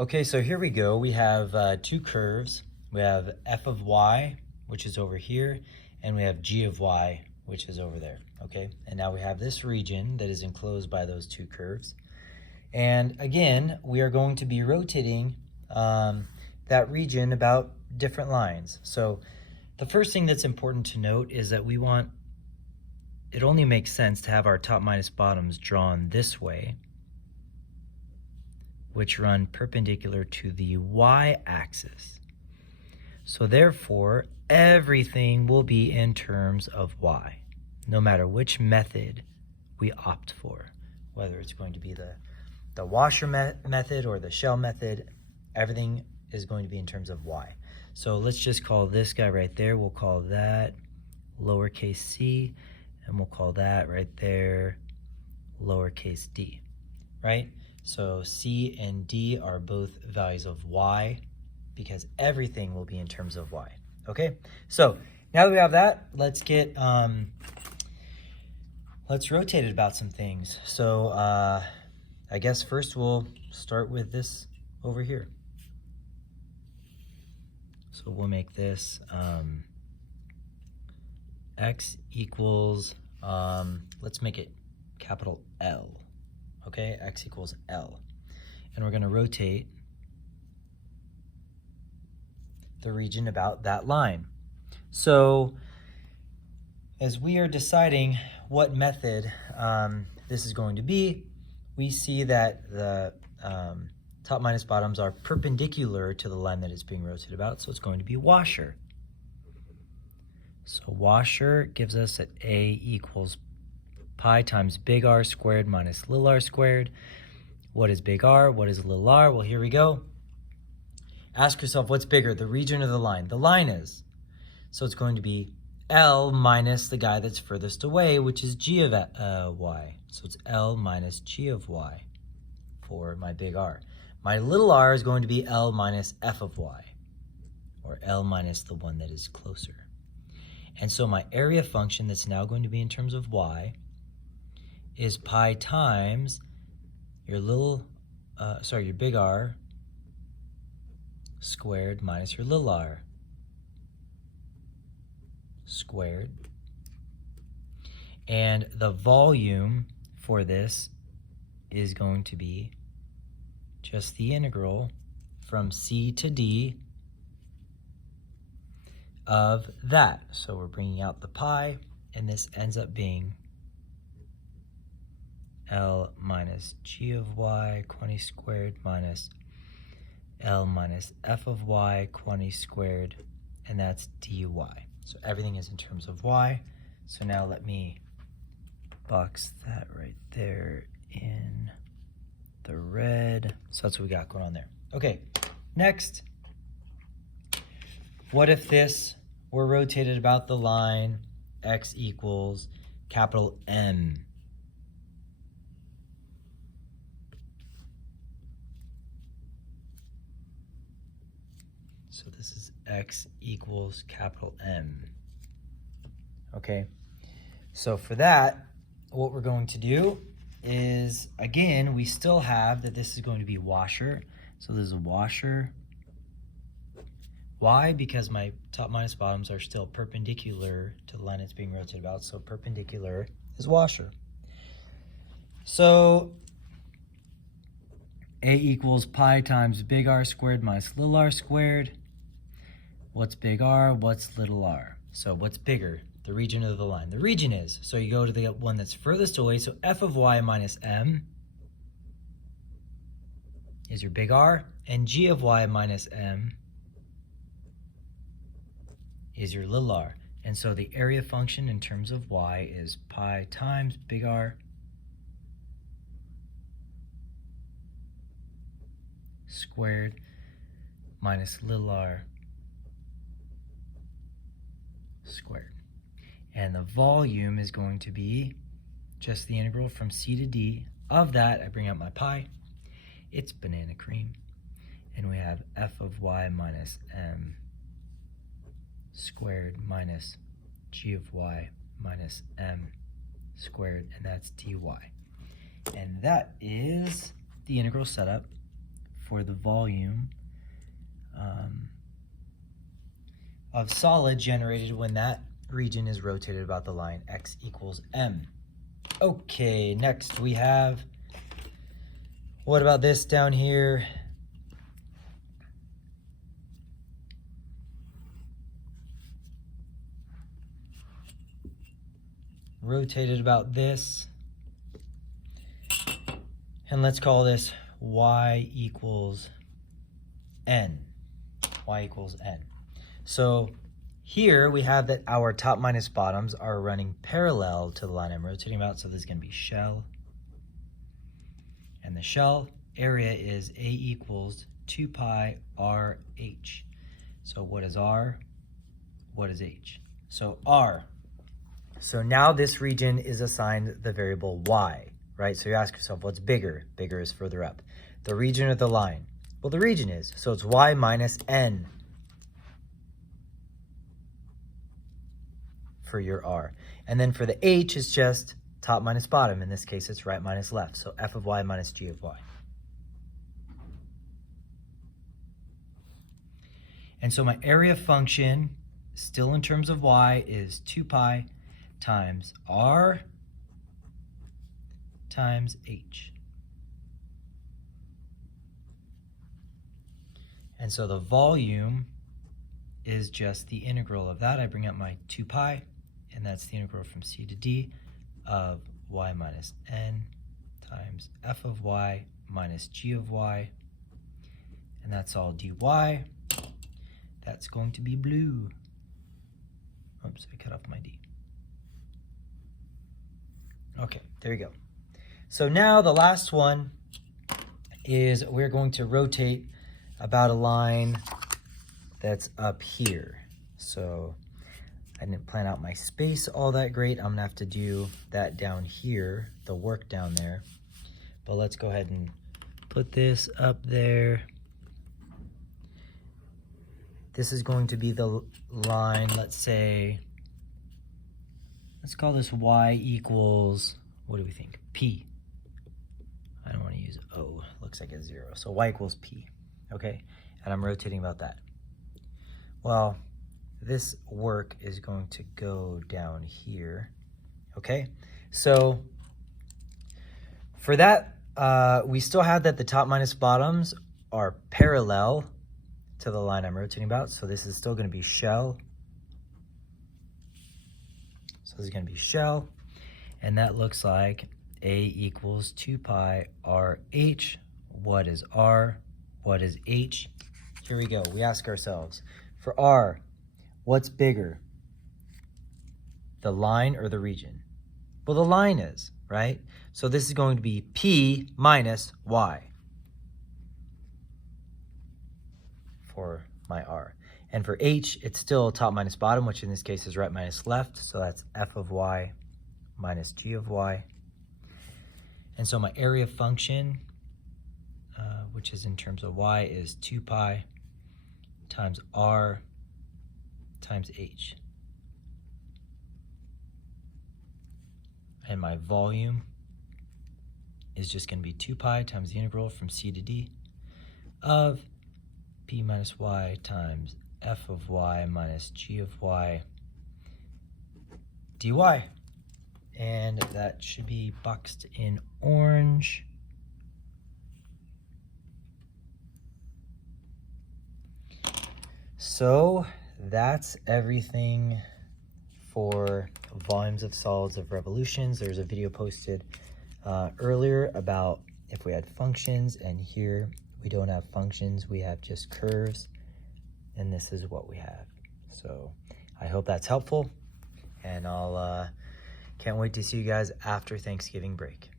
Okay, so here we go. We have two curves. We have f of y, which is over here, and we have g of y, which is over there, okay? And now we have this region that is enclosed by those two curves. And again, we are going to be rotating that region about different lines. So the first thing that's important to note is that it only makes sense to have our top minus bottoms drawn this way, which run perpendicular to the y-axis. So therefore, everything will be in terms of y, no matter which method we opt for, whether it's going to be the washer method or the shell method, everything is going to be in terms of y. So let's just call this guy right there, we'll call that lowercase c, and we'll call that right there lowercase d, right? So C and D are both values of y because everything will be in terms of y. Okay, so now that we have that, let's rotate it about some things. So I guess first we'll start with this over here. So we'll make this x equals, let's make it capital L. Okay, x equals L. And we're going to rotate the region about that line. So as we are deciding what method this is going to be, we see that the top minus bottoms are perpendicular to the line that it's being rotated about, so it's going to be washer. So washer gives us that A equals pi times big R squared minus little r squared. What is big R? What is little r? Well, here we go. Ask yourself, what's bigger, the region or the line? The line is. So it's going to be L minus the guy that's furthest away, which is g of y. So it's L minus g of y for my big R. My little r is going to be L minus f of y, or L minus the one that is closer. And so my area function that's now going to be in terms of y is pi times your your big R squared minus your little r squared. And the volume for this is going to be just the integral from c to d of that. So we're bringing out the pi, and this ends up being L minus g of y quantity squared minus L minus f of y quantity squared, and that's dy. So everything is in terms of y. So now let me box that right there in the red. So that's what we got going on there. Okay, next, what if this were rotated about the line x equals capital M? So this is x equals capital M. Okay, so for that, what we're going to do is, again, we still have that this is going to be washer. So this is a washer. Why? Because my top minus bottoms are still perpendicular to the line it's being rotated about, so perpendicular is washer. So A equals pi times big R squared minus little r squared. What's big R? What's little r? So what's bigger? The region of the line. The region is, so you go to the one that's furthest away, so f of y minus m is your big R, and g of y minus m is your little r. And so the area function in terms of y is pi times big R squared minus little r squared. And the volume is going to be just the integral from c to d. Of that, I bring out my pi. It's banana cream. And we have f of y minus m squared minus g of y minus m squared, and that's dy. And that is the integral setup for the volume of solid generated when that region is rotated about the line x equals m. Okay, next we have, what about this down here? Rotated about this. And let's call this y equals n. Y equals n. So here we have that our top minus bottoms are running parallel to the line I'm rotating about. So this is going to be shell. And the shell area is A equals 2 pi RH. So what is R? What is H? So R. So now this region is assigned the variable y, right? So you ask yourself, what's bigger? Bigger is further up. The region or the line? Well, the region is. So it's y minus n for your R. And then for the H, it's just top minus bottom. In this case, it's right minus left. So f of y minus g of y. And so my area function, still in terms of y, is 2 pi times R times H. And so the volume is just the integral of that. I bring up my 2 pi, and that's the integral from c to d of y minus n times f of y minus g of y. And that's all dy. That's going to be blue. Oops, I cut off my d. Okay, there you go. So now the last one is we're going to rotate about a line that's up here. So I didn't plan out my space all that great. I'm gonna have to do that down here, the work down there. But let's go ahead and put this up there. This is going to be the line, let's say, let's call this y equals, what do we think? P. I don't want to use O, looks like a 0. So y equals P, okay? And I'm rotating about that. Well, this work is going to go down here, okay? So for that, we still have that the top minus bottoms are parallel to the line I'm rotating about. So this is still going to be shell. So this is going to be shell. And that looks like A equals 2 pi RH. What is R? What is H? Here we go. We ask ourselves, for R, what's bigger? The line or the region? Well, the line is, right? So this is going to be P minus Y for my R. And for H, it's still top minus bottom, which in this case is right minus left. So that's f of y minus g of y. And so my area function, which is in terms of y, is 2 pi times R times H. And my volume is just going to be 2 pi times the integral from c to d of p minus y times f of y minus g of y dy. And that should be boxed in orange. So that's everything for volumes of solids of revolutions. There's a video posted earlier about if we had functions, and here we don't have functions, we have just curves, and this is what we have. So I hope that's helpful, and I'll can't wait to see you guys after Thanksgiving break.